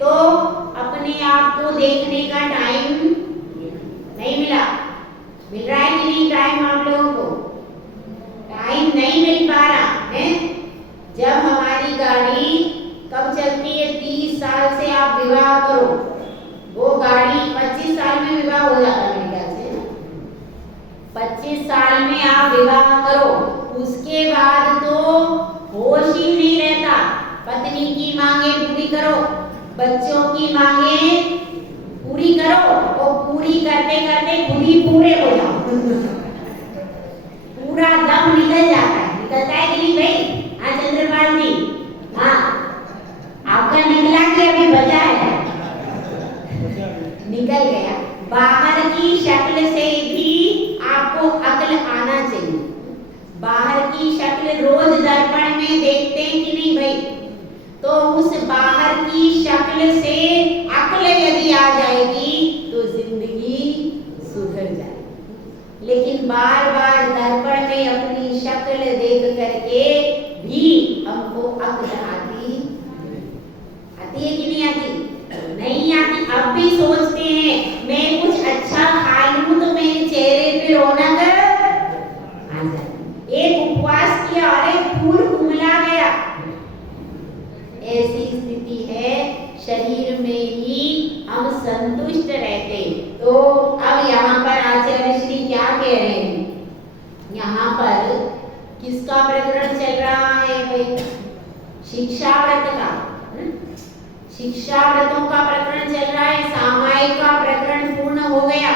तो अपने आप को देखने का टाइम नहीं मिला। मिल रहा है कि नहीं टाइम आप लोगों को? टाइम नहीं मिल पा रहा है। जब हमारी गाड़ी कब चलती है? 30 साल से आप विवाह करो, वो गाड़ी 25 साल में विवाह हो जाता है मेरे ख्याल से। 25 साल में आप विवाह करो, उसके बाद तो होश ही नहीं रहता। पत्नी की मांगे पूरी करो, बच्चों की मांगे पूरी करो, और पूरी करते करते खुद ही पूरे हो जाओ। पूरा दम निकल जाता है। निकलता है कि नहीं भाई? हाँ चंद्रपाल जी, हाँ आपका निकला कि अभी बचा है? निकल गया। बाहर की शक्ल से भी आपको अक्ल आना चाहिए। बाहर की शक्ल रोज दर्पण में देखते हैं कि नहीं भाई? तो उस बाहर की शक्ल से अक्ल यदि आ जाएगी तो जिंदगी सुधर जाएगी। लेकिन बार बार दर्पण में अपनी शक्ल देख करके भी हमको अक्ल आती है कि नहीं आती? नहीं आती। अब भी सोचते हैं मैं कुछ अच्छा खा लूं तो मेरे चेहरे पे रौनक आ जाए। एक उपवास किया, अरे फूल कुमला गया। ऐसी स्थिति है, शरीर में ही हम संतुष्ट रहते। तो अब यहाँ पर आचार्य श्री क्या कह रहे हैं? यहाँ पर किसका प्रकरण चल रहा है भाई? शिक्षा व्रत का। शिक्षा व्रतों का प्रकरण चल रहा है। सामायिक का प्रकरण पूर्ण हो गया।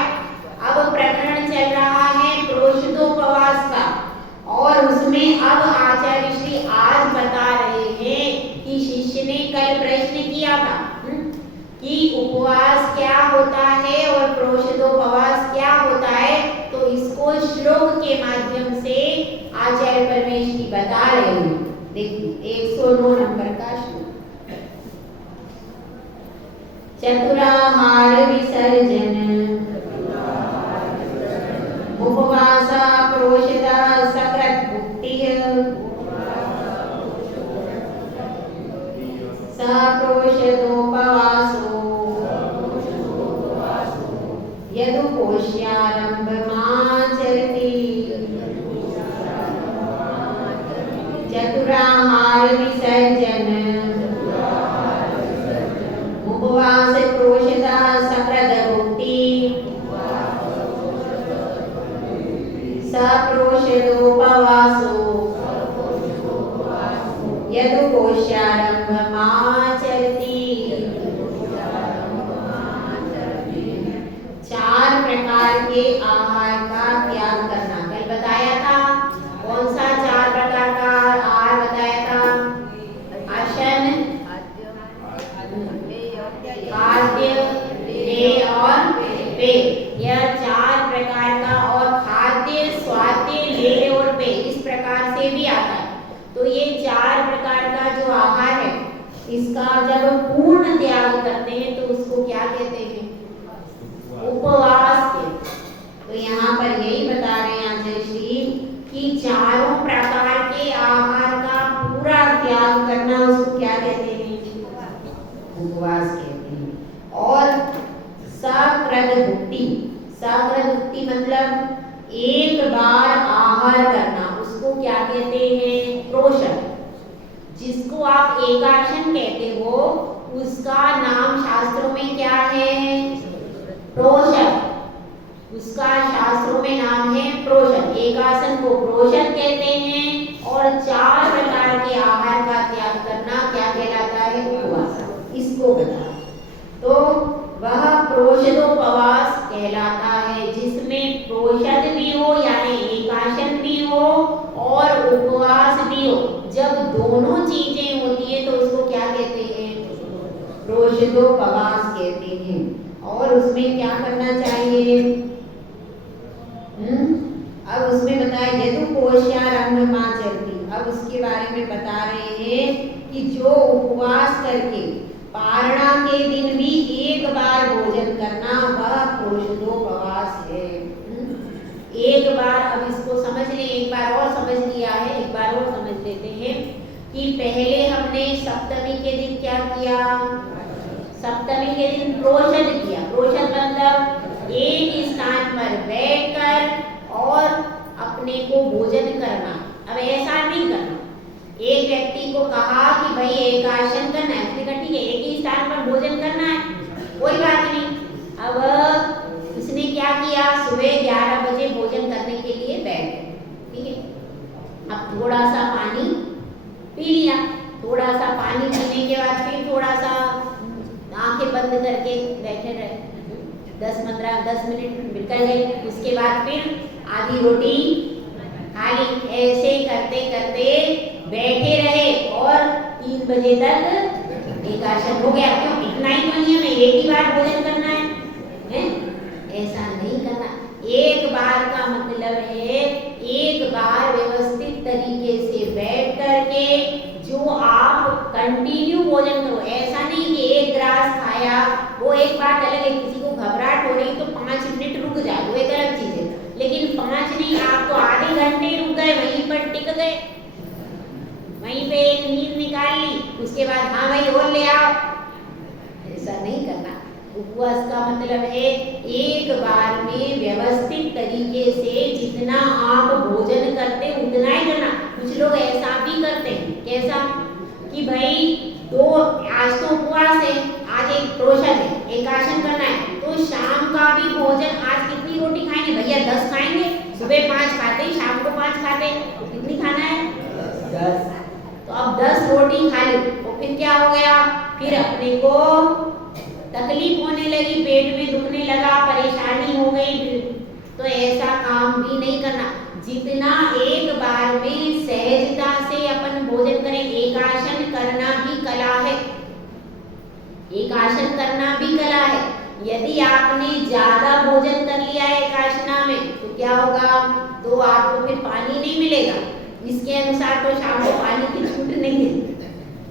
अब प्रकरण चल रहा है प्रोषितोपवास का, और उसमें अब आचार्य श्री आज बता रहे हैं कि शिष्य ने कल प्रश्न किया था कि उपवास क्या होता है और प्रोषितोपवास क्या होता है। तो इसको श्लोक के माध्यम से आचार्य परमेश्वरी बता रहे हैं। देखिए 109 नंबर का श्लोक। चतुराहार विसर्जन उपवासा प्रोषिता सकृत भुक्तिः सप्रोषितोपवासो यदुपोष्यारम्भमाचरति। चतुराहार विसर्जन उपवास प्रोषिता सकृत भुक्तिः सप्रोषितोपवासो यदुपोष्यारम्भमाचरति। चार प्रकार के आहार का त्याग करना कल बताया था। कौन सा चार प्रकार का आहार बताया था? आसन, खाद्य, पेय और पेय। यह चार प्रकार का, और खाद्य, स्वाद्य, लेय और पेय इस प्रकार से भी आता है। तो ये चार प्रकार का जो आहार है, इसका जब पूर्ण त्याग करते हैं तो उसको क्या कहते हैं? उपवास कहते हैं। तो यहाँ पर यही बता रहे हैं आचार्य श्री कि चारों प्रकार के आहार का पूरा त्याग करना उसको क्या कहते हैं? उपवास कहते हैं। और सकृत भुक्ति, सकृत भुक्ति मतलब एक बार आहार करना, उसको क्या कहते हैं? प्रोषण। जिसको आप एकाशन कहते हो उसका नाम शास्त्रों में क्या है? प्रोषण। उसका शास्त्रों में नाम है प्रोषण। एकासन को प्रोषण कहते हैं, और चार प्रकार के आहार का त्याग करना क्या कहलाता है? उपवास। इसको बता। तो वह प्रोषितोपवास कहलाता है जिसमें प्रोषद भी हो यानी एकाशन भी हो और उपवास भी हो। जब दोनों चीजें होती है तो उसको क्या कहते हैं? प्रोषितोपवास कहते हैं। और उसमें क्या करना चाहिए? अब उसमें बताया यदुपोष्यारम्भमाचरति। अब उसके बारे में बता रहे हैं कि जो उपवास करके पारणा के दिन भी एक बार भोजन करना वह प्रोषितोपवास है। एक बार, अब इसको समझ लें, एक बार और समझ लिया है, एक बार और समझ लेते हैं कि पहले हमने सप्तमी के दिन क्या किया? सप्तमी के दिन प्रोषद किया। प्रोषद मतलब एक स्थान पर बैठकर और अपने को भोजन करना। अब ऐसा नहीं करना, एक व्यक्ति को कहा कि भाई एक आसन करना है, उसने कहा ठीक है एक ही स्थान पर भोजन करना है, कोई बात नहीं। अब उसने क्या किया, सुबह 11 बजे भोजन करने के लिए बैठ गए, ठीक है। अब थोड़ा सा पानी पी लिया, थोड़ा सा पानी पीने के बाद फिर थोड़ा सा आंखें बंद करके बैठे रहे, 10 मिनट निकल गए। उसके बाद फिर आधी रोटी खा ली। ऐसे करते करते बैठे रहे और 3 बजे तक एक आसन हो गया। क्यों, इतना ही तो नियम है, एक ही बार भोजन करना है? ऐसा नहीं करना। एक बार का मतलब है एक बार व्यवस्थित तरीके से बैठ करके जो आप कंटिन्यू भोजन करो। ऐसा नहीं कि एक ग्रास खाया, वो एक बात अलग है, किसी को घबराहट हो रही तो 5 मिनट रुक जाए, वो एक अलग चीज है। लेकिन 5 नहीं, आप तो आधे घंटे रुक गए, वहीं पर टिक गए, वहीं पे एक नींद निकाल ली, उसके बाद हाँ भाई और ले आओ। ऐसा नहीं करना। उपवास का मतलब है एक बार में व्यवस्थित तरीके से जितना आप भोजन करते उतना ही करना। कुछ लोग ऐसा भी करते हैं, कैसा कि भाई आज तो उपवास है, आज एक प्रोषद है, एक आसन करना है, तो शाम का भी भोजन आज कितनी रोटी खाएंगे भैया? 10 खाएंगे। सुबह 5 खाते, शाम को 5 खाते, तो कितनी खाना है? 10। तो अब 10 रोटी खा ली, तो फिर क्या हो गया? फिर अपने को तकलीफ होने लगी, पेट में दुखने लगा, परेशानी हो गई। तो ऐसा काम भी नहीं करना। जितना एक बार में सहजता से अपन भोजन करें। एक आसन करना भी कला है, एक आसन करना भी कला है। यदि आपने ज्यादा भोजन कर लिया है एक आसना में तो क्या होगा? तो आपको फिर पानी नहीं मिलेगा। इसके अनुसार तो शाम को पानी की छूट नहीं है।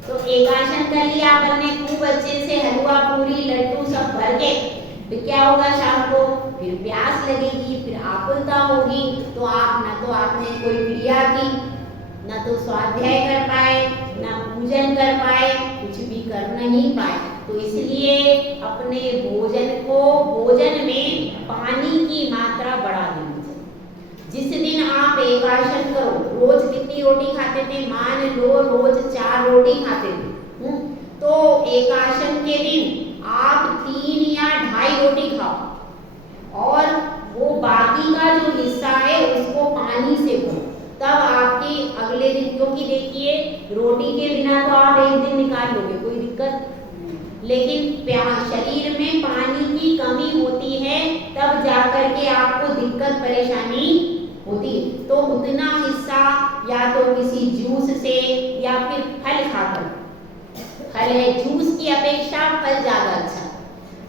तो एक आसन कर लिया अपन ने खूब अच्छे से, हलवा पूरी लड्डू सब भर के, फिर क्या होगा? शाम को फिर प्यास लगेगी, फिर आकुलता होगी, तो आप ना तो आपने कोई क्रिया की, ना तो स्वाध्याय कर पाए, ना पूजन कर पाए, कुछ भी कर नहीं पाए। तो इसलिए अपने भोजन को, भोजन में पानी की मात्रा बढ़ा देनी चाहिए। जिस दिन आप एक आसन करो, रोज कितनी रोटी खाते थे? मान लो रोज 4 रोटी खाते थे, तो एक आसन के दिन आप 3 या 2.5 रोटी खाओ और वो बाकी का जो हिस्सा है उसको पानी से भरो। तब आपके अगले दिन, क्योंकि देखिए रोटी के बिना तो आप एक दिन निकाल लोगे, कोई दिक्कत, लेकिन शरीर में पानी की कमी होती है, तब जाकर के आपको दिक्कत परेशानी होती है। तो उतना हिस्सा या तो किसी जूस से या फिर फल खाकर, फल है, जूस की अपेक्षा फल ज्यादा अच्छा,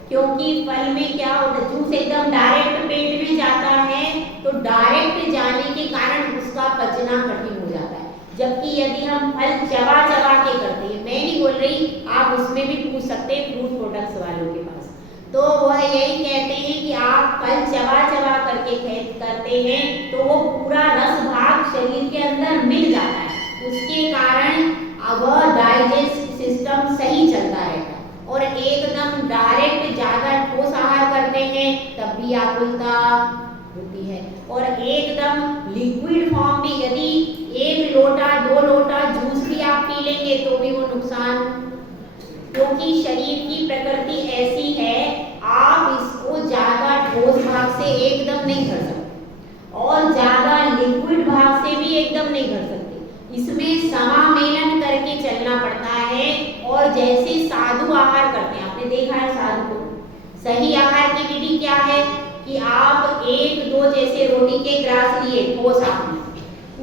क्योंकि फल में क्या होता है? जूस एकदम डायरेक्ट पेट में जाता है, तो डायरेक्ट जाने के कारण उसका पचना कठिन हो जाता है। जबकि यदि हम फल चबा चबा के करते हैं, मैं नहीं बोल रही, आप उसमें भी पूछ सकते हैं फ्रूट प्रोडक्ट्स वालों के पास, तो वह यही कहते हैं कि आप फल चबा चबा करके करते हैं तो वो पूरा रस भाग शरीर के अंदर मिल जाता है, उसके कारण अब डाइजेस्ट सिस्टम सही चलता रहता है। और एकदम डायरेक्ट ज्यादा ठोस आहार करते हैं तब भी आकुलता होती है। और एकदम लिक्विड फॉर्म भी, यदि 1 लोटा 2 लोटा जूस भी आप पी लेंगे तो भी वो नुकसान, क्योंकि शरीर की प्रकृति ऐसी है, आप इसको ज्यादा ठोस भाग से एकदम नहीं कर सकते और ज्यादा लिक्विड भाग से भी एकदम नहीं कर सकते। इसमें समामेलन करके चलना पड़ता है। और जैसे साधु आहार करते हैं, आपने देखा है साधु को, सही आहार की विधि क्या है कि आप 1-2 जैसे रोटी के ग्रास लिए ठोस आपने,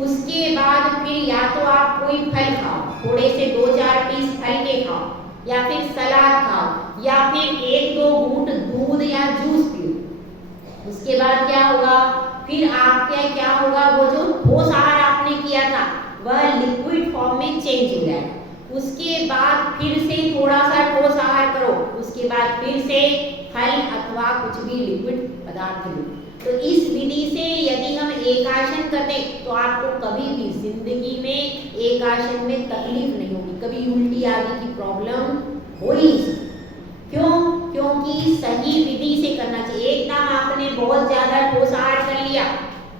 उसके बाद फिर या तो आप कोई फल खाओ, थोड़े से 2-4 पीस फल के खाओ, या फिर सलाद खाओ, या फिर 1-2 घूंट दूध या जूस पियो। उसके बाद क्या होगा? फिर आपके क्या होगा? वो जो ठोस आहार आपने किया था वह लिक्विड फॉर्म में चेंज हो जाएगा। उसके बाद फिर से थोड़ा सा ठोस आहार करो, उसके बाद फिर से फल अथवा कुछ भी लिक्विड पदार्थ लो। तो इस विधि से यदि हम एक आसन करते तो आपको कभी भी जिंदगी में एक आसन में तकलीफ नहीं होगी, कभी उल्टी आदि की प्रॉब्लम हो ही नहीं सकती। क्यों? एकदम आपने बहुत ज्यादा ठोस आहार कर लिया,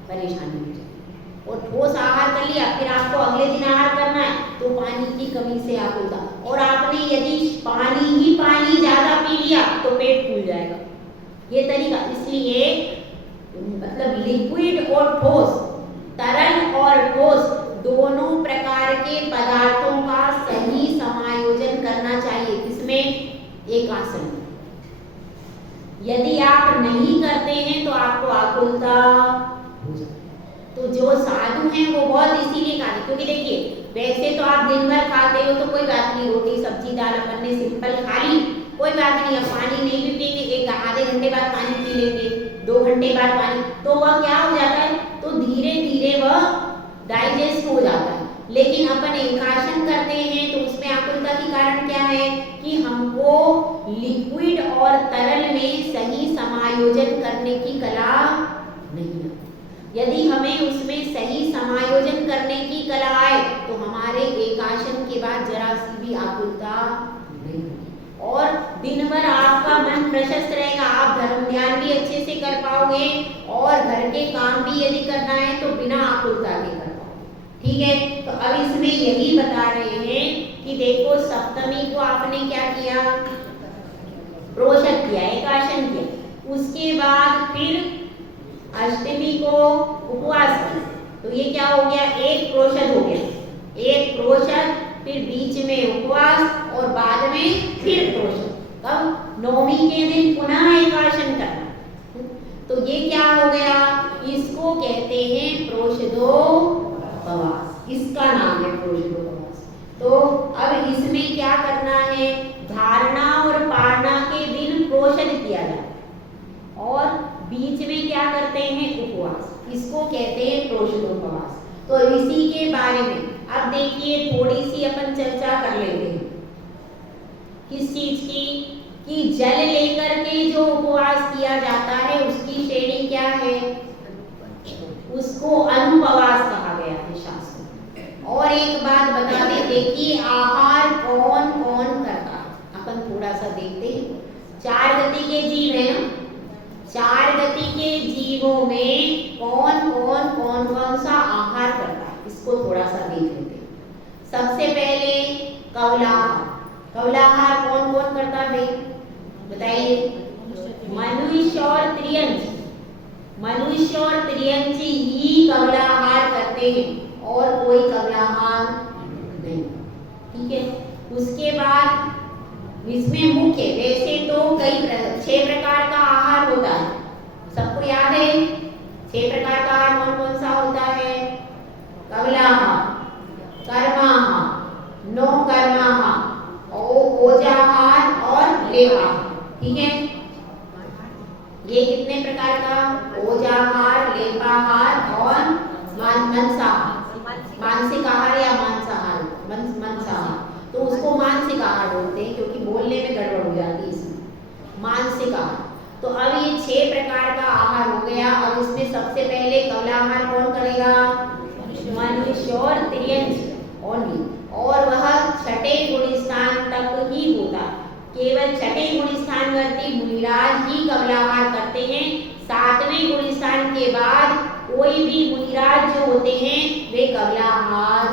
परेशानी हो जाएगी। और ठोस आहार कर लिया, फिर आपको अगले दिन आहार करना है तो पानी की कमी से आकुलता, और आपने यदि पानी ही पानी ज्यादा पी लिया तो पेट फूल जाएगा। ये तरीका, इसलिए मतलब लिक्विड और ठोस, तरल और ठोस दोनों प्रकार के पदार्थों का सही समायोजन करना चाहिए। इसमें एक आसन, यदि आप नहीं करते हैं तो आपको आकुलता हो जाती है। तो जो साधु हैं वो बहुत इसीलिए खाते, क्योंकि देखिए वैसे तो आप दिन भर खाते हो तो कोई बात नहीं, रोटी सब्जी दाल अपन ने सिंपल खा ली, कोई बात नहीं। अब पानी नहीं भी पिएंगे, एक आधे घंटे बाद पानी पी लेंगे, 2 घंटे बाद पानी, तो वह क्या हो जाता है, तो धीरे धीरे वह डाइजेस्ट हो जाता है। लेकिन अपन एकासन करते हैं तो उसमें आकुलता के कारण क्या है कि हमको लिक्विड और तरल में सही समायोजन करने की कला नहीं है। यदि हमें उसमें सही समायोजन करने की कला आए तो हमारे एकासन के बाद जरा सी भी आकुलता नहीं होगी, और दिन भर आपका मन प्रशस्त रहेगा, आप धर्म ध्यान भी अच्छे से कर पाओगे, और घर के काम भी यदि करना है तो बिना आकुलता के कर पाओगे। ठीक है, तो अब इसमें यही बता रहे हैं कि देखो सप्तमी को आपने क्या किया, प्रोषद किया, एकासन किया, उसके बाद फिर अष्टमी को उपवास किया, तो ये क्या हो गया, एक प्रोषद हो गया, एक प्रोषद, फिर बीच में उपवास और बाद में फिर प्रोषद। कब, नवमी के दिन पुनः एकासन करना, तो ये क्या हो गया, इसको कहते हैं प्रोषदोपवास, इसका नाम है प्रोषदोपवास। तो अब इसमें क्या करना है, धारणा और पारणा के दिन प्रोषद किया जाता है और बीच में क्या करते हैं, उपवास, इसको कहते हैं प्रोषदोपवास। तो इसी के बारे में अब देखिए थोड़ी सी अपन चर्चा कर लेते हैं, किस चीज की, कि जल लेकर के जो उपवास किया जाता है उसकी श्रेणी क्या है, उसको अनुपवास कहा गया है शास्त्र में। और एक बात बता दें, देखिए आहार कौन कौन करता है, अपन थोड़ा सा देखते हैं। 4 गति के जीव है ना, 4 गति के जीवों में कौन कौन सा आहार करता है, इसको थोड़ा सा देख लेते हैं। सबसे पहले कवलाहार, कवलाहार कौन कौन करता है भाई बताइए, मनुष्य और त्रियंची, मनुष्य और त्रियंची ही कवलाहार करते हैं और कोई कवलाहार नहीं। ठीक है, उसके बाद इसमें मुख्य, वैसे तो कई 6 प्रकार का आहार होता है, सबको याद है 6 प्रकार का आहार कौन कौन सा होता है, कवलाहार, कर्माहार, नो कर्माहार, ओजाहार और लेवाहार। ठीक है, ये कितने प्रकार का, ओजाहार, लेपाहार और मांसाहार, मानसिक आहार या मांसाहार, मांसाहार, तो उसको मानसिक आहार बोलते हैं क्योंकि बोलने में गड़बड़ हो जाती है इसमें, मानसिक आहार। तो अब ये 6 प्रकार का आहार हो गया। अब इसमें सबसे पहले कवलाहार कौन करेगा, मनुष्य और त्रियंची ओनली, और वह 6ठे गुणस्थान तक ही होता है, केवल 6ठे गुणस्थान वर्ती मुनिराज ही कवलाहार करते हैं। 7वें गुणस्थान के बाद कोई भी मुनिराज जो होते हैं वे कवलाहार,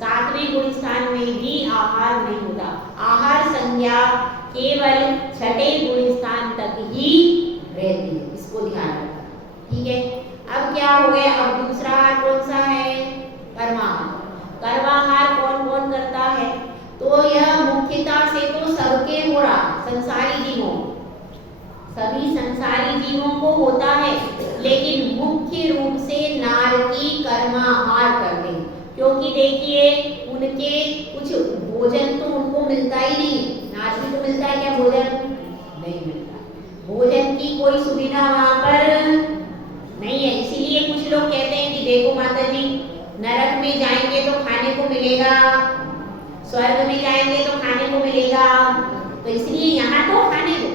7वें गुणस्थान में भी आहार नहीं होता, आहार संज्ञा केवल 6ठे गुणस्थान तक ही रहती है, इसको ध्यान रखना। ठीक है, अब क्या हो गया, अब दूसरा आहार कौन सा है, कर्माहार। कर्माहार कौन कौन करता है, तो यह मुख्यतः से तो सबके हो रहा, संसारी जीवों, सभी संसारी जीवों को होता है, लेकिन मुख्य रूप से नारकी कर्माहार करते हैं, क्योंकि देखिए उनके कुछ भोजन तो उनको मिलता ही नहीं, नारकी को मिलता है क्या भोजन, नहीं मिलता, भोजन की कोई सुविधा वहां पर नहीं है। इसीलिए कुछ लोग कहते हैं कि देखो माता जी, नरक में जाएंगे तो खाने को मिलेगा, स्वर्ग में जाएंगे तो खाने को मिलेगा, तो इसलिए यहाँ तो खाने को,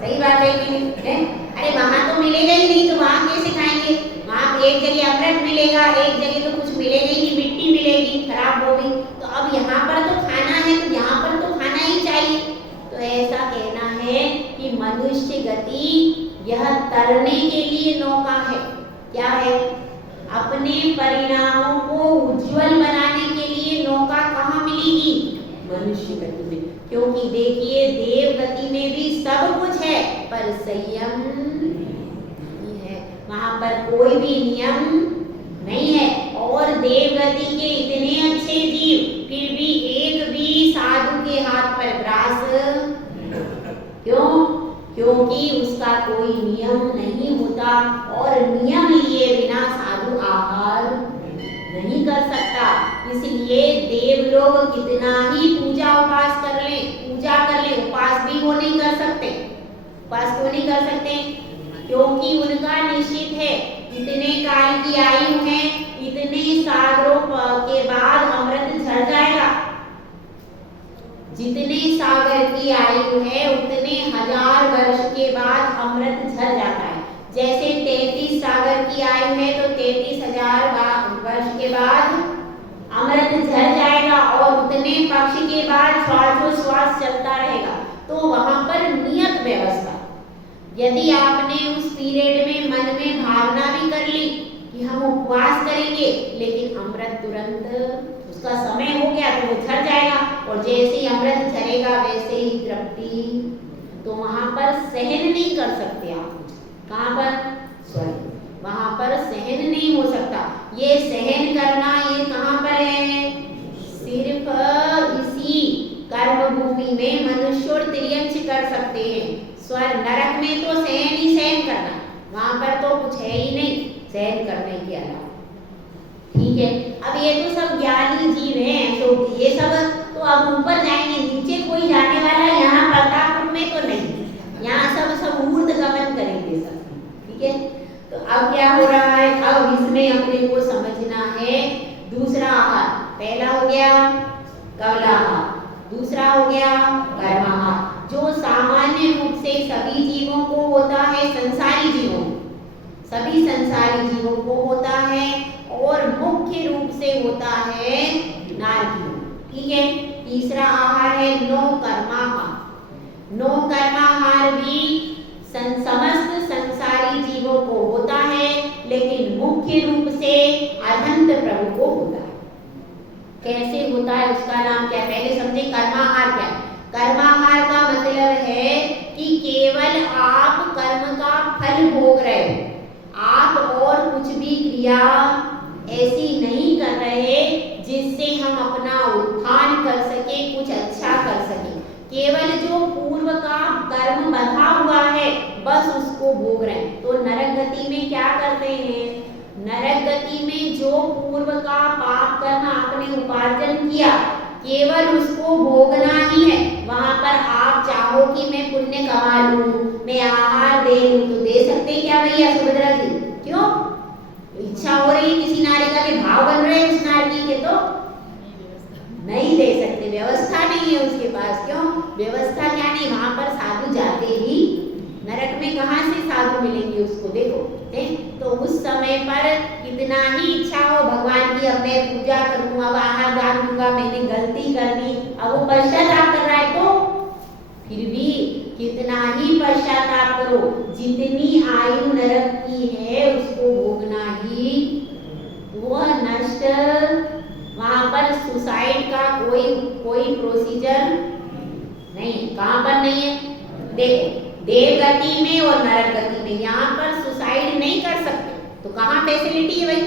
सही बात है कि नहीं, अरे वहां तो मिलेगा ही नहीं तो वहां कैसे खाएंगे, वहां एक जगह अमृत मिलेगा, एक जगह तो कुछ मिलेगा ही नहीं, मिट्टी मिलेगी खराब हो गई, तो अब यहाँ पर तो खाना है तो यहाँ पर तो खाना ही चाहिए। तो ऐसा कहना है कि गति यह तरने के लिए नौका है। क्या है? अपने परिणामों को उज्जवल बनाने के लिए नौका कहाँ मिलेगी? मनुष्य गति में। क्योंकि देखिए देव गति में भी सब कुछ है पर संयम नहीं है, वहां पर कोई भी नियम नहीं है। और देव गति के इतने अच्छे जीव फिर भी एक भी साधु के हाथ पर ग्रास, क्यों? क्योंकि उसका कोई नियम नहीं होता और नियम लिए बिना साधु आहार नहीं कर सकता। इसलिए देव लोग कितना ही पूजा उपास कर ले, उपास भी वो नहीं कर सकते। उपास क्यों नहीं कर सकते? क्योंकि उनका निश्चित है इतने काल की आयु है, इतने सागरों के बाद अमृत झड़ जाएगा। जितने सागर की आयु है उतने 1000 वर्ष के बाद अमृत झड़ जाता है। जैसे 33 सागर की आयु है तो 33,000 वर्ष के बाद अमृत झड़ जाएगा और उतने पक्ष के बाद श्वासोश्वास चलता रहेगा। तो वहां पर नियत व्यवस्था। यदि आपने उस पीरियड में मन में भावना भी कर ली कि हम उपवास करेंगे, लेकिन अमृत तुरंत उसका समय हो गया तो वो झड़ जाएगा और जैसे ही अमृत झरेगा वैसे ही तृप्ति, तो वहां पर सहन नहीं कर सकते आप। कहाँ पर? स्वयं वहां पर सहन नहीं हो सकता। ये सहन करना ये कहाँ पर है? सिर्फ इसी कर्म भूमि में मनुष्य और तिर्यंच कर सकते हैं। स्वर्ग नरक में तो सहन ही सहन करना, वहां पर तो कुछ है ही नहीं सहन करने के अलावा। ठीक है, अब ये तो सब ज्ञानी जीव हैं अशोक, ये सब तो अब ऊपर जाएंगे, नीचे कोई जाने वाला यहाँ प्रतापपुर में तो नहीं, यहाँ सब ऊर्ध गमन करेंगे सब। ठीक है, तो अब क्या हो रहा है? अब इसमें अपने को समझना है दूसरा आहार। पहला हो गया कवलाहार, दूसरा हो गया कर्माहार, जो सामान्य रूप से सभी जीवों को होता है, संसारी जीवों, सभी संसारी जीवों को होता है और मुख्य रूप से होता है नारकियों। ठीक है, तीसरा आहार है नो कर्माहार। नो कर्माहार भी समस्त संसारी जीवों को होता है, लेकिन मुख्य रूप से अनंत प्रभु को होता है। कैसे होता है, उसका नाम क्या है? पहले समझे कर्माहार क्या है। कर्माहार का मतलब है कि केवल आप कर्म का फल भोग रहे हो, आप और कुछ भी क्रिया ऐसी नहीं कर रहे जिससे हम अपना उत्थान कर सके, कुछ अच्छा कर सके। केवल जो पूर्व का कर्म बंधा हुआ है बस उसको भोग रहे हैं। तो नरक गति में क्या करते हैं? नरक गति में जो पूर्व का पाप कर्म आपने उपार्जन किया केवल उसको भोगना ही है। वहां पर आप चाहो कि मैं पुण्य कमा लूं, मैं आहार दे लूं, तो दे सकते क्या भैया सुभद्रा जी? क्यों? इच्छा हो रही किसी नारिका के भाव बन रहे हैं उस नारिका के, तो नहीं दे सकते, व्यवस्था नहीं है उसके पास। क्यों व्यवस्था? क्या नहीं, वहां पर साधु जाते ही नरक में कहाँ से साधु मिलेंगे उसको? देखो है? तो उस समय पर कितना ही इच्छा हो भगवान की, अब मैं पूजा करूँ, अब आहार दान दूंगा, मैंने गलती कर दी, अब वो पश्चाताप कर रहा है, तो फिर भी कितना ही पश्चाताप करो, जितनी आयु नरक की है उसको भोगना ही, वह नष्ट। वहां पर सुसाइड का कोई प्रोसीजर नहीं। कहां पर नहीं है? देखो देव गति में और नरक गति में यहाँ पर सुसाइड नहीं कर सकते, तो कहाँ फैसिलिटी है भाई?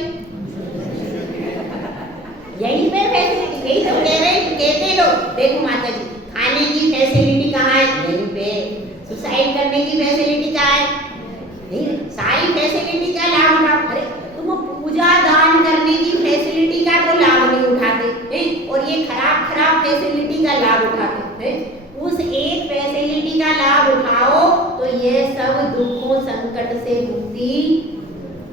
यही पे फैसिलिटी, यही तो कह रहे हैं, कहते लोग। देखो माता जी, खाने की फैसिलिटी कहाँ है? यहीं पे। सुसाइड करने की फैसिलिटी कहाँ है? नहीं, सारी फैसिलिटी का लाभ उठा। अरे तुम पूजा दान करने की फैसिलिटी का तो लाभ नहीं उठाते हैं, और ये खराब फैसिलिटी का लाभ उठाते हैं। उस एक फैसिलिटी का लाभ उठाओ तो ये सब दुखों संकट से मुक्ति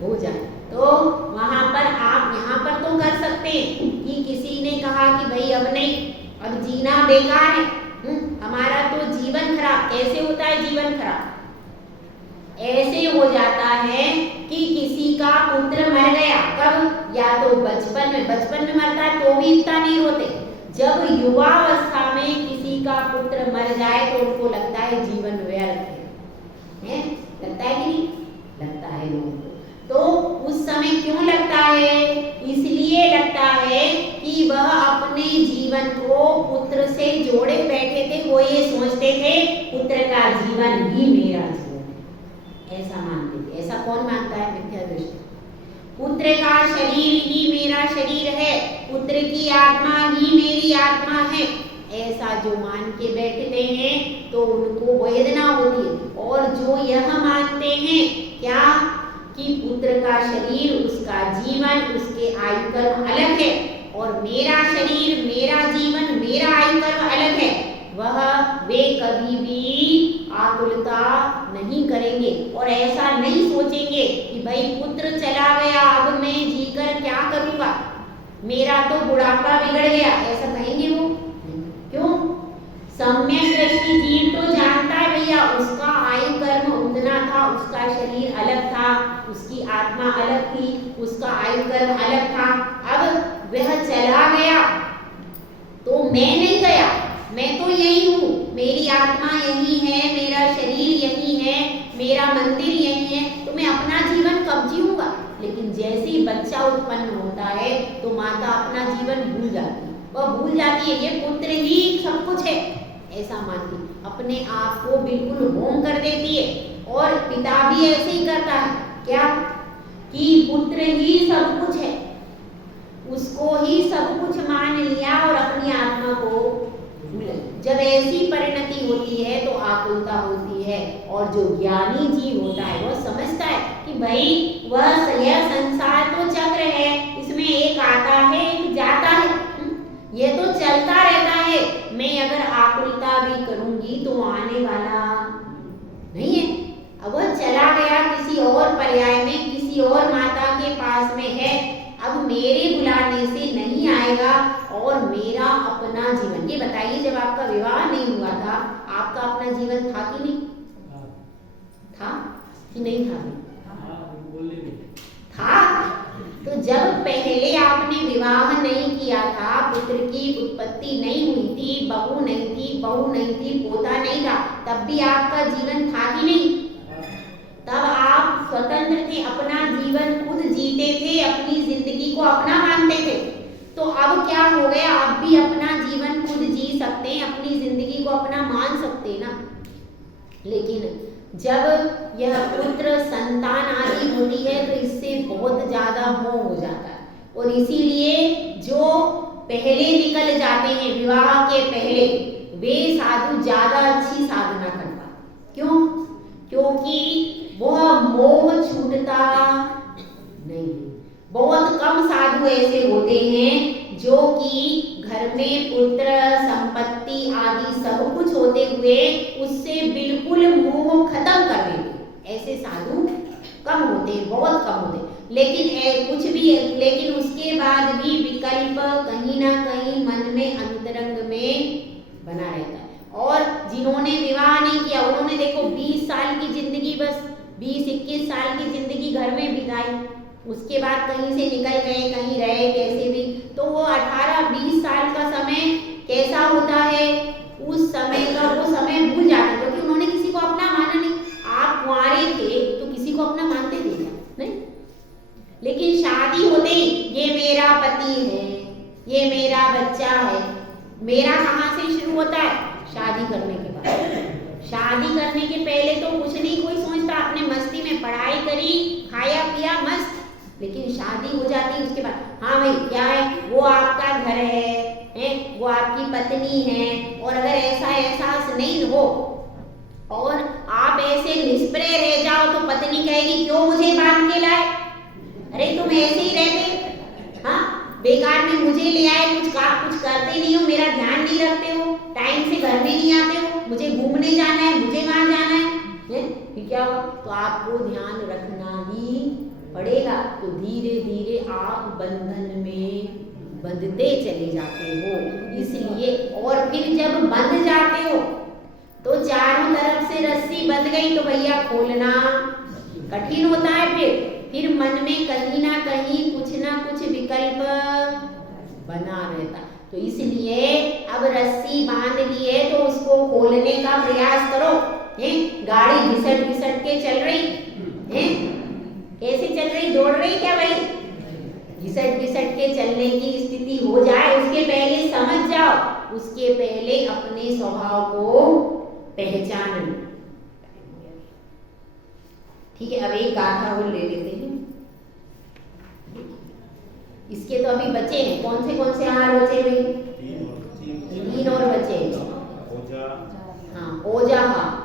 हो जाए। तो वहां पर आप यहाँ पर तो कर सकते हैं कि किसी ने कहा कि भाई अब नहीं, अब जीना बेकार है, हमारा तो जीवन खराब। कैसे होता है जीवन खराब? ऐसे हो जाता है कि किसी का पुत्र मर गया, कब? या तो बचपन में मरता है तो भी इतना नहीं रोते। जब युवावस्था में किसी का पुत्र मर जाए तो उनको लगता है जीवन व्यर्थ है, समय क्यों लगता है? इसलिए लगता है कि वह अपने जीवन को पुत्र से जोड़े बैठे थे। वो ये सोचते थे पुत्र का जीवन ही मेरा जीवन है, ऐसा मानते थे। ऐसा कौन मानता है? मिथ्या दृष्टि। पुत्र का शरीर ही मेरा शरीर है, पुत्र की आत्मा ही मेरी आत्मा है, ऐसा जो मान के बैठते हैं तो उनको वेदना होती है। और जो यह मानते हैं क्या कि पुत्र का शरीर, उसका जीवन, उसके आयु कर्म अलग है और मेरा शरीर, मेरा जीवन, मेरा आयु कर्म अलग है, वे कभी भी आकुलता नहीं करेंगे और ऐसा नहीं सोचेंगे कि भाई पुत्र चला गया, अब मैं जीकर क्या करूंगा, मेरा तो बुढ़ापा बिगड़ गया, ऐसा कहेंगे वो? क्यों? सम्यक दृष्टि जीव तो जानता है भैया उसका आयु कर्म उतना था, उसका शरीर अलग था, उसकी आत्मा अलग थी, उसका आयु कर्म अलग था। अब वह चला गया तो मैं नहीं गया, मैं तो यही हूँ, मेरी आत्मा यही है, मेरा शरीर यही है, मेरा मंदिर यही है, तो मैं अपना जीवन कब जीऊंगा? लेकिन जैसे ही बच्चा उत्पन्न होता है तो माता अपना जीवन भूल जाती है, वह भूल जाती है ये पुत्र ही सब कुछ है, ऐसा मानती, अपने आप को बिल्कुल होम कर देती है। और पिता भी ऐसे ही करता है, क्या कि पुत्र ही सब कुछ है, उसको ही सब कुछ मान लिया और अपनी आत्मा को भूल। जब ऐसी परिणति होती है तो आकुलता होती है। और जो ज्ञानी जीव होता है वह समझता है कि भाई यह संसार तो चक्र है, इसमें एक आता है एक जाता है, ये तो चलता रहता है, मैं अगर आकुलता भी करूंगी तो आने वाला नहीं है। अब वह चला गया किसी और पर्याय में, किसी और माता के पास में है, अब मेरे बुलाने से नहीं आएगा और मेरा अपना जीवन। ये बताइए जब आपका विवाह नहीं हुआ था आपका अपना जीवन था कि नहीं था कि नहीं था? था। तो जब पहले आपने विवाह नहीं किया था, पुत्र की उत्पत्ति नहीं हुई थी, बहू नहीं थी, पोता नहीं था, तब भी आपका जीवन था कि नहीं? तब आप स्वतंत्र थे, अपना जीवन खुद जीते थे, अपनी जिंदगी को अपना मानते थे। तो अब क्या हो गया, आप भी अपना जीवन खुद जी सकते हैं, अपनी जिंदगी को अपना मान सकते हैं ना। लेकिन जब यह पुत्र संतान आदि होती है तो इससे बहुत ज्यादा मोह हो जाता है और इसीलिए जो पहले निकल जाते हैं विवाह के पहले, वे साधु ज्यादा अच्छी साधना कर पाते। क्यों? क्योंकि वह मोह छूटता नहीं। बहुत कम साधु ऐसे होते हैं जो कि घर में पुत्र संपत्ति आदि सब कुछ होते हुए उससे बिल्कुल मोह खत्म कर देते। ऐसे साधु कम होते हैं, बहुत कम होते हैं। लेकिन उसके बाद भी विकल्प कहीं ना कहीं मन में अंतरंग में बना रहता है। और जिन्होंने विवाह नहीं किया उन्होंने देखो 20 साल की जिंदगी, बस 20-21 साल की जिंदगी घर में बिताई, उसके बाद कहीं से निकल गए, कहीं रहे कैसे भी, तो वो 18-20 साल का समय कैसा होता है, उस समय का वो समय भूल जाते क्योंकि उन्होंने किसी को अपना माना नहीं। आप कुंवारे थे तो किसी को अपना मानते थे क्या? नहीं। लेकिन शादी होते ही ये मेरा पति है, ये मेरा बच्चा है, मेरा कहाँ से शुरू होता है? शादी करने के बाद। शादी करने के पहले तो कुछ नहीं कोई सोचता, अपने मस्ती में पढ़ाई करी, खाया पिया मस्त। लेकिन शादी हो जाती है उसके बाद, हाँ भाई क्या है, वो आपका घर है, वो आपकी पत्नी है, और अगर ऐसा एहसास नहीं हो और आप ऐसे निष्प्रय रह जाओ तो पत्नी कहेगी क्यों मुझे बांध के लाए, अरे तुम ऐसे ही रहते, हाँ बेकार में मुझे ले आए, कुछ करते नहीं हो, मेरा ध्यान नहीं रखते हो, टाइम से घर में नहीं आते हो, मुझे घूमने जाना है, मुझे वहां जाना है, फिर क्या हो? तो आपको ध्यान रखना ही पड़ेगा। तो धीरे धीरे आप बंधन में बंधते चले जाते हो। इसलिए और फिर जब बंध जाते हो तो चारों तरफ से रस्सी बंध गई तो भैया खोलना कठिन होता है। फिर मन में कहीं ना कहीं कुछ ना कुछ विकल्प बना रहता। तो इसलिए अब रस्सी बांध ली है तो उसको खोलने का प्रयास करो। गाड़ी घिसट घिसट के चल रही है, कैसे चल रही, दौड़ रही क्या भाई? घिसट घिसट के चलने की स्थिति हो जाए उसके पहले समझ जाओ, उसके पहले अपने स्वभाव को पहचान लो। ठीक है, अब एक गाथा और ले लेते हैं। इसके तो अभी बचे हैं, कौन से आहार बचे भाई? तीन और बचे। हाँ, ओजाहार।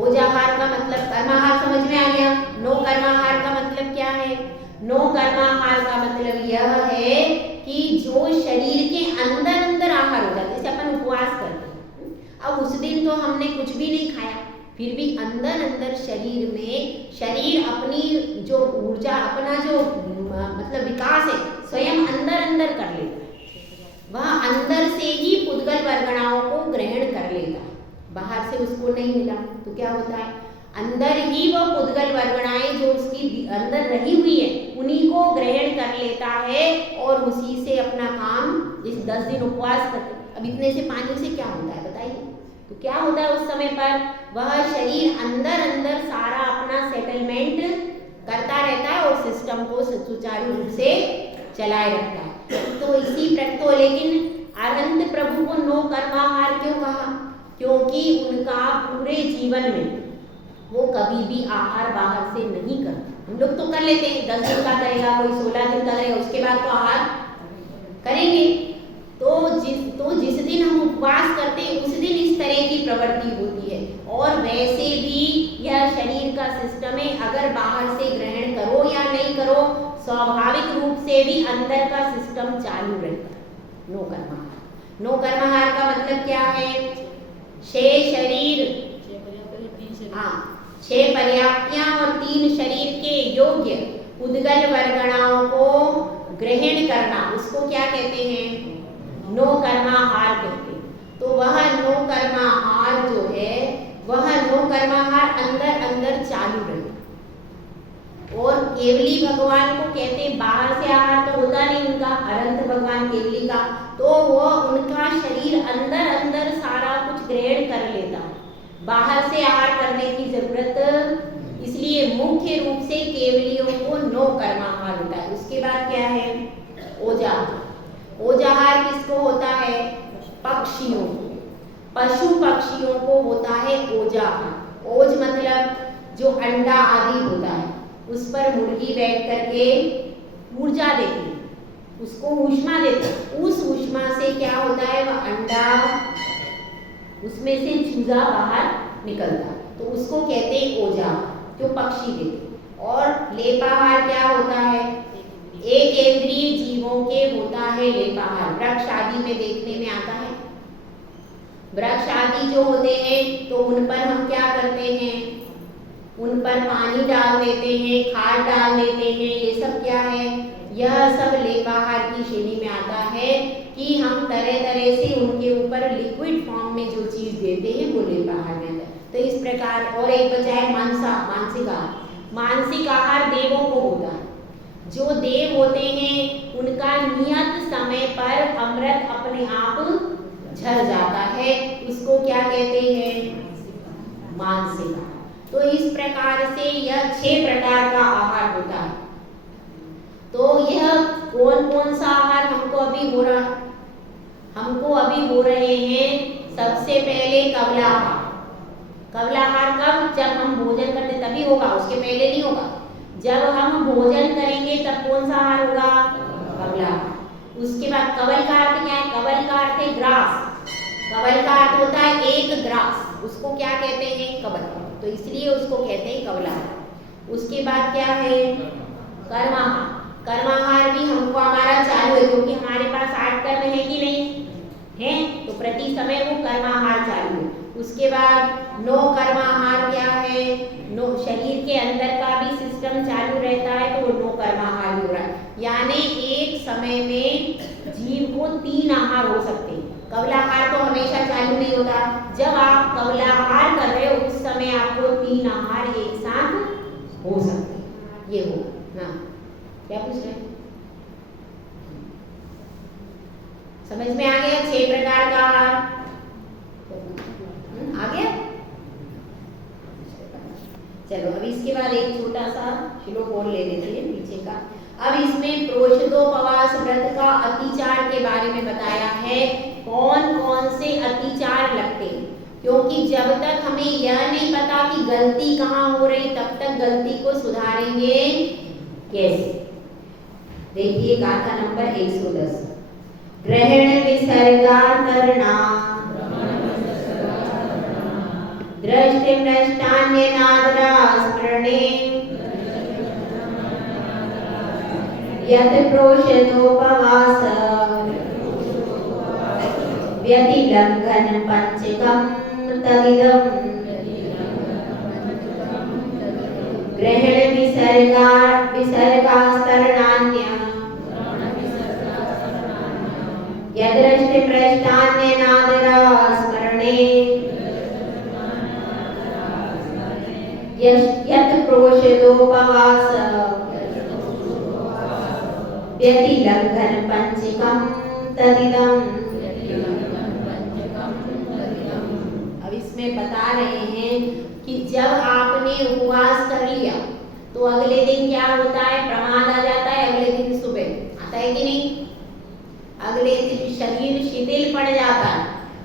ओजाहार का मतलब कर्माहार समझ में आ गया। नो कर्माहार का मतलब क्या है? नो कर्माहार का मतलब यह है कि जो शरीर के अंदर अंदर आहार हो जाता है, जैसे अपन उपवास करते हैं, अब उस दिन तो हमने कुछ भी नहीं खाया, फिर भी अंदर अंदर शरीर में शरीर अपनी जो ऊर्जा, अपना जो मतलब विकास है स्वयं अंदर अंदर कर लेता है। वह अंदर से ही पुद्गल वर्गणाओं को ग्रहण कर लेता है, बाहर से उसको नहीं मिला तो क्या होता है, अंदर ही वह पुद्गल वर्गणाएं जो उसकी अंदर रही हुई है उन्हीं को ग्रहण कर लेता है और उसी से अपना काम, जिस 10 दिन उपवास करते, अब इतने से पानी से क्या होता है बताइए? तो क्या होता है उस समय पर, वह शरीर अंदर अंदर सारा अपना सेटलमेंट करता रहता है और सिस्टम को सुचारू रूप से चलाए रखता है। तो इसी प्रकार, लेकिन अनंत प्रभु को नो कर्माहार क्यों कहा? क्योंकि उनका पूरे जीवन में वो कभी भी आहार बाहर से नहीं करते। हम लोग तो कर लेते हैं, 10 दिन का करेगा, कोई 16 दिन का करेगा, उसके बाद तो आहार करेंगे। तो जिस दिन हम उपवास करते हैं उस दिन इस तरह की प्रवृत्ति होती है। और वैसे भी यह शरीर का सिस्टम है, अगर बाहर से ग्रहण करो या नहीं करो, स्वाभाविक रूप से भी अंदर का सिस्टम चालू रहता है। नो कर्माहार। नो कर्माहार का मतलब क्या है? 6 शरीर, हाँ, 6 पर्याप्तियां और 3 शरीर के योग्य उद्गल वर्गणाओं को ग्रहण करना, उसको क्या कहते हैं? नो कर्माहार कहते हैं। तो वह नो कर्माहार जो है, वह नो कर्माहार अंदर अंदर चालू रहता। और केवली भगवान को कहते हैं, बाहर से आहार तो होता नहीं उनका, अनंत भगवान केवली का, तो वह उनका शरीर अंदर अंदर सारा कुछ ग्रहण कर लेता, बाहर से आहार करने की जरूरत, इसलिए मुख्य रूप से केवलियों को नो कर्माहार होता है। उसके बाद क्या है? ओजाहार। ओजाहार किसको होता है? पक्षियों को, पशु पक्षियों को होता है ओजाहार। ओज मतलब जो अंडा आदि होता है, उस पर मुर्गी बैठ करके ऊर्जा देती है, उसको ऊष्मा देती है। उस ऊष्मा से क्या होता है, वह अंडा, उसमें से चूजा बाहर निकलता है, तो उसको कहते हैं ओजाहार, जो पक्षी देते। और लेपाहार क्या होता है? एक इंद्रिय जीवों के होता है लेपाहार। वृक्ष आदि में देखने में आता है, वृक्ष आदि जो होते हैं तो उन पर हम क्या करते हैं? उन पर पानी डाल देते हैं, खाद डाल देते हैं, ये सब क्या है? यह सब लेपाहार की श्रेणी में आता है कि हम तरह तरह से उनके ऊपर लिक्विड फॉर्म में जो चीज देते हैं वो लेपाहार में आता है। तो इस प्रकार, और एक बचा है मानसिक आहार। मानसिक आहार देवों को होता है, जो देव होते हैं उनका नियत समय पर अमृत अपने आप झर जाता है, उसको क्या कहते हैं? मानसिक आहार। तो इस प्रकार से यह 6 प्रकार का आहार होता है। तो यह कौन कौन सा आहार हमको अभी हो रहा? हमको अभी हो रहे हैं सबसे पहले कवलाहार। कवलाहार कब? जब हम भोजन करते तभी होगा, उसके पहले नहीं होगा। जब हम भोजन करेंगे तब कौन सा आहार होगा? कवलाहार। उसके बाद कवल का अर्थ क्या है? कवल का अर्थ है ग्रास। कवल का अर्थ होता है एक ग्रास, उसको क्या कहते हैं? कवल, तो इसलिए उसको कहते हैं कवलाहार। उसके बाद क्या है? कर्माहार। कर्माहार भी हमको हमारा चालू है, क्योंकि हमारे पास 8 कर्म है कि नहीं है, तो प्रति समय वो कर्माहार चालू है। उसके बाद नो कर्माहार क्या है? नो, शरीर के अंदर का भी सिस्टम चालू रहता है तो वो नो कर्माहार हो रहा है। यानी एक समय में जीव को 3 आहार हो सकते हैं। कवलाहार तो हमेशा चालू नहीं होता, जब आप कवलाहार कर रहे हो उस समय आपको 3 आहार एक साथ हो सकते हैं। ये हो ना, क्या पूछ रहे हैं? समझ में आ गया? 6 प्रकार का आहार आ गया? चलो अब इसके बाद एक छोटा सा श्लोक और ले लेते हैं पीछे का। अब इसमें प्रोषदोपवास व्रत का अतिचार के बारे में बताया है, कौन कौन से अतिचार लगते हैं, क्योंकि जब तक हमें यह नहीं पता कि गलती कहाँ हो रही तब तक गलती को सुधारेंगे कैसे। देखिए गाथा नंबर 110, ग्रहण विसर्गा करना दृष्टि नष्टान्य नादरा स्मरणे यत् प्रोषदोपवास व्यतिलंघन पंचकम तदिदं ग्रहण विसर्गास्तरणान्य यदृष्टि प्रष्टान्य नादरा स्मरणे यत् प्रोषदोपवास व्यतिलंघन पंचकम तदिदं। अब इसमें बता रहे हैं कि जब आपने उपवास कर लिया तो अगले दिन क्या होता है, प्रमाद आ जाता है, अगले दिन सुबह आता है कि नहीं, अगले दिन शरीर शिथिल पड़ जाता है।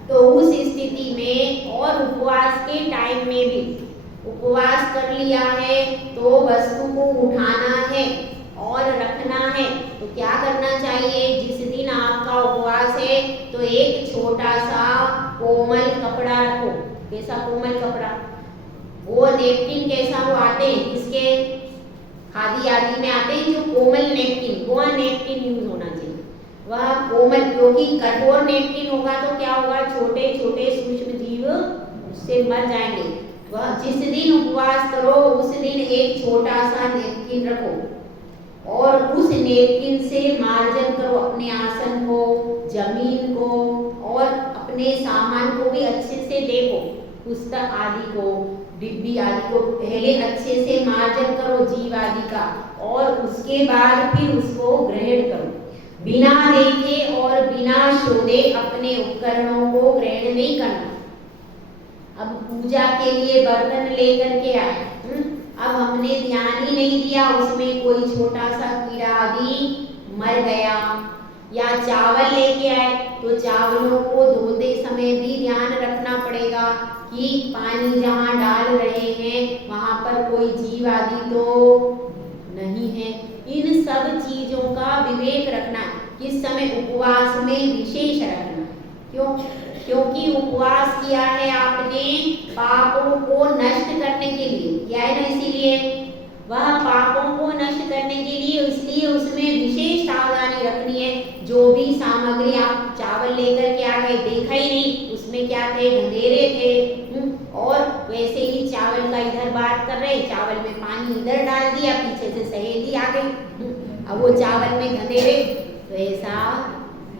तो उस स्थिति में और उपवास के टाइम में भी उपवास कर लिया है तो वस्तु को उठाना है और रखना है, तो क्या करना चाहिए, जिस दिन आपका उपवास है तो एक छोटा सा कोमल कपड़ा रखो। कैसा कोमल कपड़ा, वो नेपकिन कैसा वो आते हैं इसके खादी आदि में आते हैं जो कोमल नेपकिन, वो नेपकिन यूज होना चाहिए वह कोमल, क्योंकि कठोर नेपकिन होगा तो क्या होगा, छोटे छोटे सूक्ष्म जीव उससे मर जाएंगे। वह जिस दिन उपवास करो उस दिन एक छोटा सा नेपकिन रखो और उस नेपकिन से मार्जन करो अपने आसन को, जमीन को और अपने सामान को भी अच्छे से देखो, पुस्तक आदि को, डिब्बी आदि को पहले अच्छे से मार्जन करो जीव आदि का, और उसके बाद फिर उसको ग्रहण करो। बिना देखे और बिना शोधे अपने उपकरणों को ग्रहण नहीं करना। अब पूजा के लिए बर्तन लेकर के आए, अब हमने ध्यान ही नहीं दिया, उसमें कोई छोटा सा कीड़ा आदि मर गया, या चावल लेके आए तो चावलों को धोते समय भी ध्यान रखना पड़ेगा कि पानी जहाँ डाल रहे हैं वहाँ पर कोई जीव आदि तो नहीं है। इन सब चीजों का विवेक रखना, किस समय उपवास में विशेष रखना। क्योंकि उपवास किया है आपने पापों को नष्ट करने के लिए, किया है ना, इसीलिए वह पापों को नष्ट करने के लिए, इसलिए उसमें विशेष सावधानी रखनी है। जो भी सामग्री आप चावल लेकर के आ गए, देखा ही नहीं उसमें क्या थे, अंधेरे थे, और वैसे ही चावल का इधर बात कर रहे, चावल में पानी इधर डाल दिया, पीछे से सहेली आ गई, अब वो चावल में अंधेरे, तो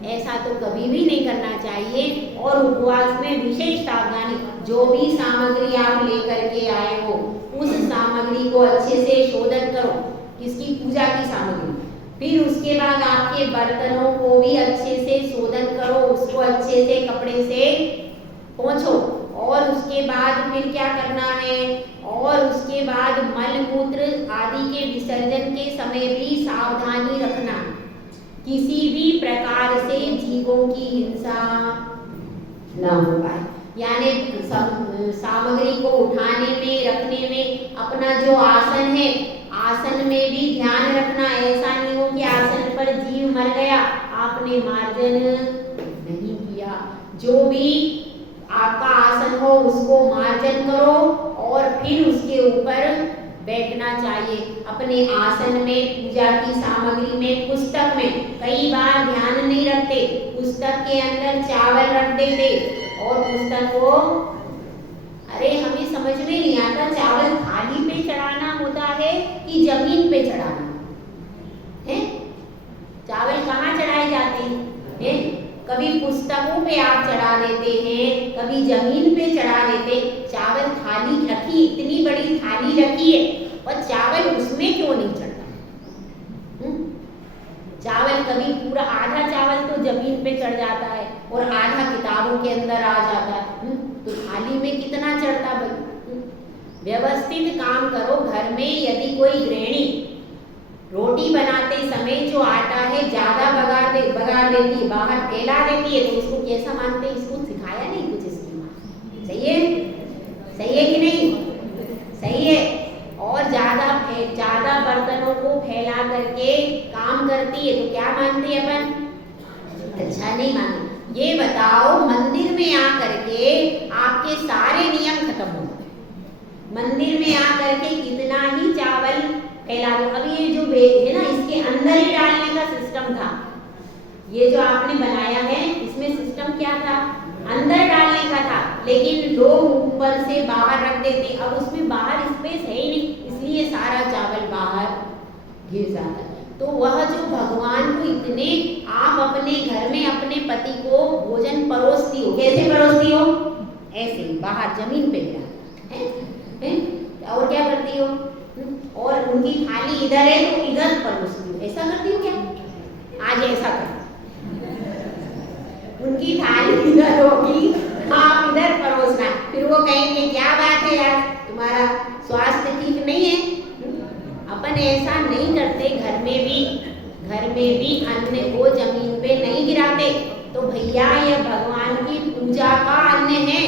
ऐसा तो कभी भी नहीं करना चाहिए। और उपवास में विशेष सावधानी, जो भी सामग्री आप लेकर के आए हो उस सामग्री को अच्छे से शोधन करो, किसकी, पूजा की सामग्री। फिर उसके बाद आपके बर्तनों को भी अच्छे से शोधन करो, उसको अच्छे से कपड़े से पोंछो, और उसके बाद फिर क्या करना है, और उसके बाद मल मूत्र आदि के विसर्जन के समय भी सावधानी रखना, किसी भी प्रकार से जीवों की हिंसा न हो पाए। यानी सामग्री को उठाने में, रखने में अपना जो आसन है, आसन में भी ध्यान रखना। ऐसा नहीं हो कि आसन पर जीव मर गया, आपने मार्जन नहीं किया। जो भी आपका आसन हो उसको मार्जन करो और फिर उसके ऊपर बैठना चाहिए। अपने आसन में, पूजा की सामग्री में, पुस्तक में कई बार ध्यान नहीं रखते, पुस्तक के अंदर चावल रख देते और पुस्तक को, अरे हमें समझ में नहीं आता चावल थाली पे चढ़ाना होता है कि जमीन पे चढ़ाना है। चावल कहाँ चढ़ाए जाते हैं? कभी पुस्तकों पे आप चढ़ा देते हैं, कभी जमीन पे चढ़ा देते। चावल थाली रखी, इतनी बड़ी थाली रखी है और चावल उसमें क्यों नहीं चढ़ता? चावल कभी पूरा आधा चावल तो जमीन पे चढ़ जाता है और आधा किताबों के अंदर आ जाता है, तो थाली में कितना चढ़ता भाई? व्यवस्थित काम करो। घर में यदि कोई गृहिणी रोटी बनाते समय जो आटा है ज्यादा बगाड़ देती है, बाहर फैला देती है, तो उसको कैसा मानते हैं? इसको सिखाया नहीं कुछ इसकी माँ। सही है? सही है कि नहीं? सही है। और ज्यादा बर्तनों को फैला करके काम करती है तो क्या मानते हैं अपन? अच्छा नहीं मानते। ये बताओ, मंदिर में आकर के आपके सारे नियम खत्म हो गए। मंदिर में आकर के कितना ही चावल फैला दो। अब ये जो है ना, इसके अंदर ही डालने का सिस्टम था। ये जो आपने बनाया है इसमें सिस्टम क्या था? अंदर डालने का था, लेकिन लोग ऊपर से बाहर रख देते। अब उसमें बाहर स्पेस है ही नहीं, इसलिए सारा चावल बाहर गिर जाता है। तो वह जो भगवान को इतने, आप अपने घर में अपने पति को भोजन परोसती हो, कैसे परोसती हो? ऐसे बाहर जमीन पे गिरा है? और क्या करती हो? और उनकी थाली इधर है तो इधर परोसती हो, ऐसा करती हो क्या? आज ऐसा कर, उनकी थाली इधर होगी, आप इधर परोसना। फिर वो कहेंगे क्या बात है यार, तुम्हारा स्वास्थ्य ठीक नहीं है। अपन ऐसा नहीं करते। घर में भी अन्न को जमीन पे नहीं गिराते। तो भैया ये भगवान की पूजा का अन्न है,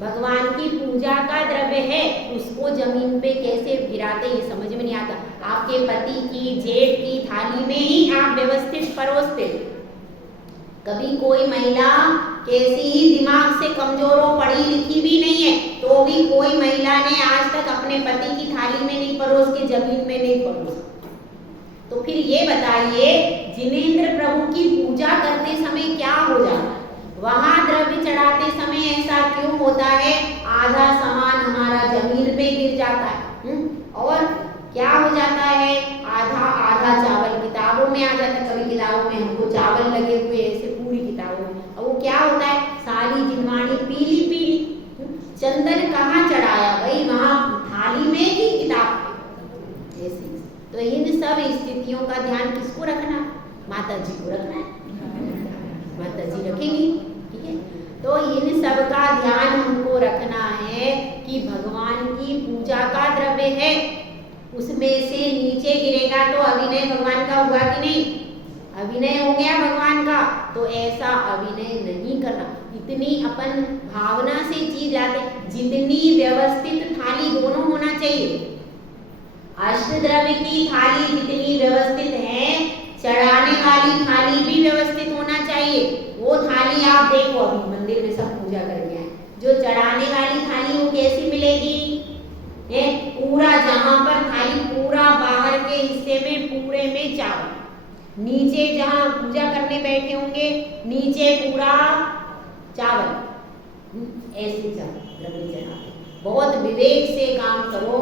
भगवान की पूजा का द्रव्य है, उसको जमीन पे कैसे गिराते ये समझ में नहीं आता। आपके पति की जेठ की थाली में ही आप व्यवस्थित परोसते। कभी कोई महिला कैसी ही दिमाग से कमजोर हो, पढ़ी लिखी भी नहीं है, तो भी कोई महिला ने आज तक अपने पति की थाली में नहीं परोस के जमीन में नहीं परोसा। तो फिर ये बताइए, जिनेंद्र प्रभु की पूजा करते समय क्या हो जाता है? वहां द्रव्य चढ़ाते समय ऐसा क्यों होता है? आधा सामान हमारा जमीन पे गिर जाता है। और क्या हो जाता है? आधा चावल किताबों में आ जाता है। कभी किताबों में हमको चावल लगे हुए ऐसे पूरी किताबों में, और वो क्या होता है? सारी जिनवाणी पीली पीली। चंदन कहाँ चढ़ाया भाई? वहां थाली में ही किताब पे। ऐसी तो इन सब स्थितियों का ध्यान किसको रखना? माता जी को रखना है। माता जी रखेंगी, ठीक है। तो इन सब का ध्यान हमको रखना है कि भगवान की पूजा का द्रव्य है, उसमें से नीचे गिरेगा तो अभिनय भगवान का हुआ कि नहीं? अभिनय हो गया भगवान का। तो ऐसा अभिनय नहीं करना। इतनी अपन भावना से चीज लाते, जितनी व्यवस्थित थाली दोनों होना चाहिए। अष्टद्रव्य की थाली जितनी व्यवस्थित है, चढ़ाने वाली थाली भी व्यवस्थित होना चाहिए। वो थाली आप देखो, अभी मंदिर में सब पूजा करके आए, जो चढ़ाने वाली थाली वो कैसी मिलेगी? पूरा जहां पर थाली पूरा बाहर के हिस्से में पूरे में चावल, नीचे जहां पूजा करने बैठे होंगे नीचे पूरा चावल, ऐसे द्रव्य चढ़ाते। बहुत विवेक से काम करो।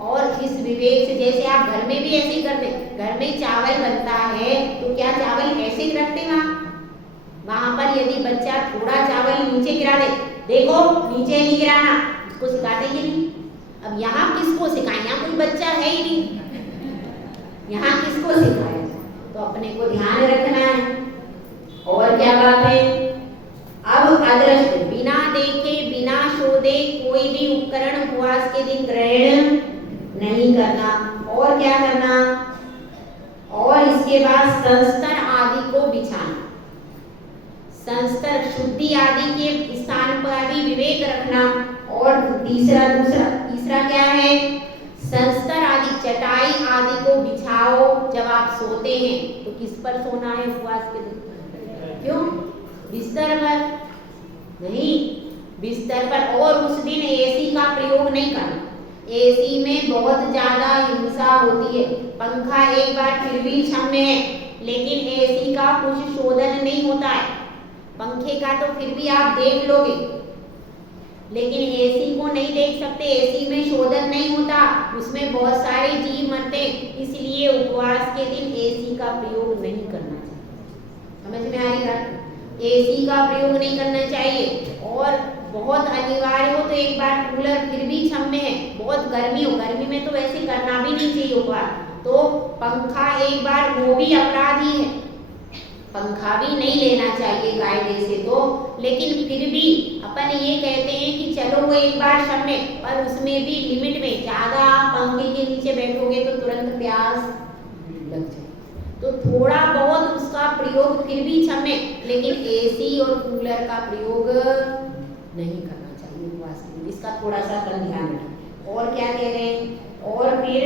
और इस विवेक से, जैसे आप घर में भी ऐसे ही करते, घर में चावल बनता है तो क्या चावल ऐसे ही रखते? वहां पर यदि बच्चा थोड़ा चावल नीचे गिरा दे, देखो नीचे नहीं गिराना, उसको सिखाते ही नहीं। अब यहाँ किसको सिखाएं? यहाँ कोई बच्चा है ही नहीं, यहाँ किसको सिखाए? तो अपने को ध्यान रखना है। और क्या बात है? अब अदृष्ट, बिना देखे बिना शोधे कोई भी उपकरण उपवास के दिन ग्रहण नहीं करना। और क्या करना? और इसके बाद संस्तर आदि को बिछाना। संस्तर शुद्धि आदि के स्थान पर भी विवेक रखना। और तीसरा क्या है? संस्तर आदि चटाई आदि को बिछाओ। जब आप सोते हैं तो किस पर सोना है उपवास के दिन? क्यों? बिस्तर पर नहीं, बिस्तर पर। और उस दिन एसी का प्रयोग नहीं करना। एसी में बहुत ज्यादा हिंसा होती है। पंखा एक बार फिर भी क्षम्य है, लेकिन एसी का कुछ शोधन नहीं होता है। पंखे का तो फिर भी आप देख लोगे, लेकिन एसी को नहीं देख सकते। एसी में शोधन नहीं होता, उसमें बहुत सारे जीव मरते। इसलिए उपवास के दिन एसी का प्रयोग नहीं करना चाहिए। समझ में आ रही बात? एसी का प्रयोग नहीं करना चाहिए। और बहुत अनिवार्य हो तो एक बार कूलर फिर भी क्षम्य है। बहुत गर्मी हो, गर्मी में तो वैसे करना भी नहीं चाहिए उपवास, तो पंखा एक बार वो भी अपराधी है, पंखा भी नहीं लेना चाहिए कायदे से। तो लेकिन फिर भी अपन ये कहते हैं कि चलो वो एक बार क्षम्य, पर उसमें भी लिमिट में। ज्यादा पंखे के नीचे बैठोगे तो तुरंत प्यास लग जाए, तो थोड़ा बहुत उसका प्रयोग फिर भी क्षम्य, लेकिन एसी और कूलर का प्रयोग नहीं करना चाहिए उपवास के लिए। इसका थोड़ा सा कल ध्यान रखें। और क्या कह रहे हैं, और फिर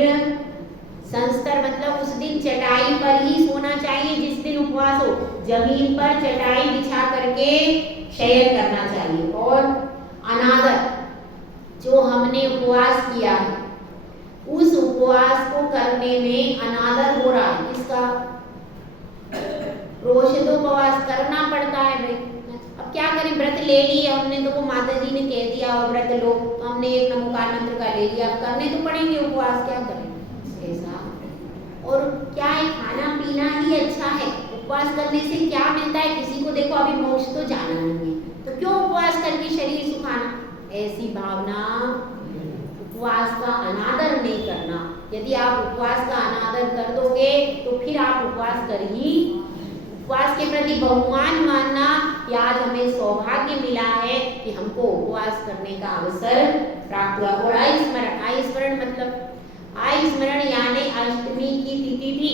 संस्तर मतलब उस दिन चटाई पर ही सोना चाहिए जिस दिन उपवास हो। जमीन पर चटाई बिछा करके शयन करना चाहिए। और अनादर, जो हमने उपवास किया है उस उपवास को करने में अनादर हो रहा है, किसका? रोषदोपवास करना पड़ता है भाई। अब क्या करें, व्रत ले लिया हमने, तो वो माता जी ने कह दिया और व्रत लो, तो हमने एक नमोकार मंत्र का ले लिया, अब करने तो पड़ेंगे उपवास, क्या करें ऐसा। और क्या है, खाना पीना ही अच्छा है। उपवास करने से क्या मिलता है? किसी को देखो अभी मोक्ष तो जाना नहीं है, तो क्यों उपवास करके शरीर सुखाना, ऐसी भावना। उपवास का अनादर नहीं करना। यदि आप उपवास का अनादर कर दोगे तो फिर आप उपवास कर ही, उपवास के प्रति बहुमान मानना कि आज हमें सौभाग्य मिला है कि हमको उपवास करने का अवसर प्राप्त हुआ। और आयुस्मरण मतलब आयुस्मरण यानी अष्टमी की तिथि थी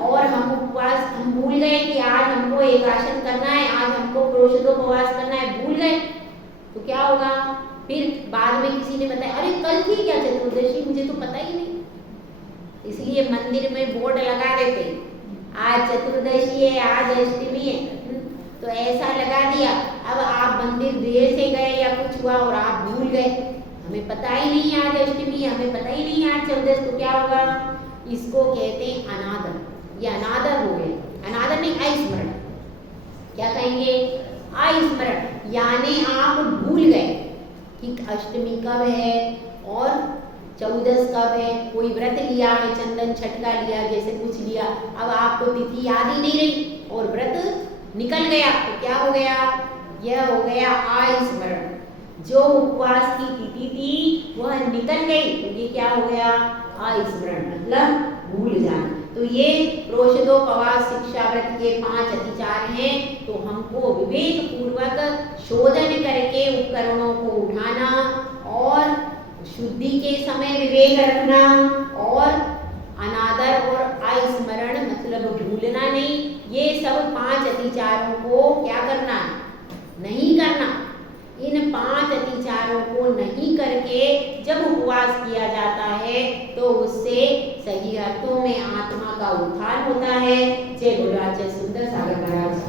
और हम उपवास, हम भूल गए कि आज हमको एकादश करना है, आज हमको प्रोषदोपवास करना है, भूल गए, तो क्या होगा? फिर बाद में किसी ने बताया, अरे कल थी क्या चतुर्दशी, मुझे तो पता ही नहीं। इसलिए मंदिर में बोर्ड लगा देते, आज चतुर्दशी है, आज अष्टमी है, तो ऐसा लगा दिया। अब आप मंदिर देर से गए या कुछ हुआ और आप भूल गए, हमें पता ही नहीं आज अष्टमी है, हमें पता ही नहीं आज चतुर्दशी, तो क्या होगा? इसको कहते हैं अनादर। ये अनादर हो गए, अनादर नहीं, अस्मरण। क्या कहेंगे? अस्मरण यानी आप भूल गए कि अष्टमी कब है और चौदस कब है। कोई व्रत लिया है, चंदन छटका लिया, जैसे कुछ लिया, अब आपको तिथि याद ही नहीं रही और व्रत निकल गया, तो क्या हो गया? यह हो गया अस्मरण। जो उपवास की तिथि थी वह निकल गई, तो ये क्या हो गया? अस्मरण मतलब भूल जाना। तो ये प्रोषदोपवास शिक्षा व्रत के 5 अतिचार हैं। तो हमको विवेक पूर्वक शोधन करके उपकरणों को उठाना और शुद्धि के समय विवेक रखना और अनादर और अस्मरण मतलब भूलना नहीं, ये सब 5 अतिचारों को क्या करना है? नहीं करना। इन 5 अतिचारों को नहीं करके जब उपवास किया जाता है तो उससे सही अर्थों में आत्मा का उत्थान होता है। जय बोलो आचार्य सुंदर सागर महाराज।